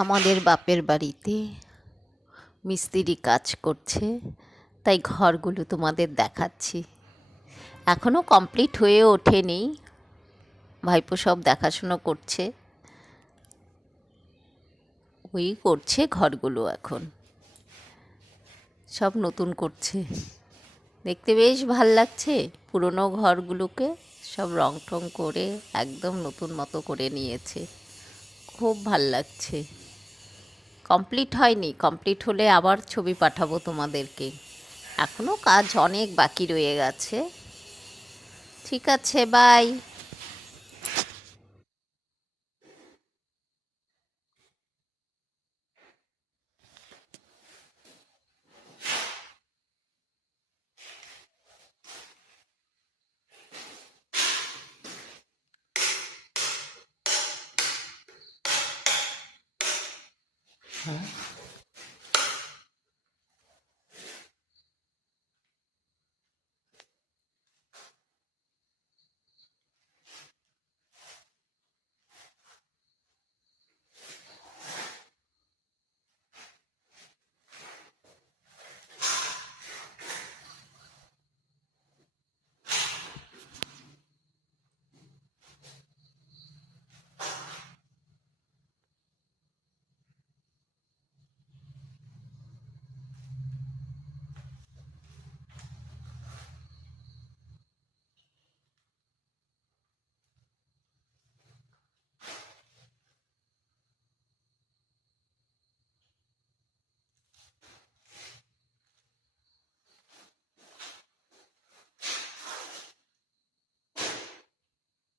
আমাদের বাপের বাড়িতে মিস্ত্রি কাজ করছে, তাই ঘরগুলো তোমাদের দেখাচ্ছি। এখনও কমপ্লিট হয়ে ওঠেনি, ভাইপো সব দেখাশুনো করছে, ওই করছে ঘরগুলো, এখন সব নতুন করছে। দেখতে বেশ ভাল লাগছে, পুরনো ঘরগুলোকে সব রং টং করে একদম নতুন মতো করে নিয়েছে, খুব ভাল লাগছে। কমপ্লিট হয়নি, কমপ্লিট হলে আবার ছবি পাঠাবো তোমাদেরকে। এখনও কাজ অনেক বাকি রয়ে গেছে। ঠিক আছে, বাই।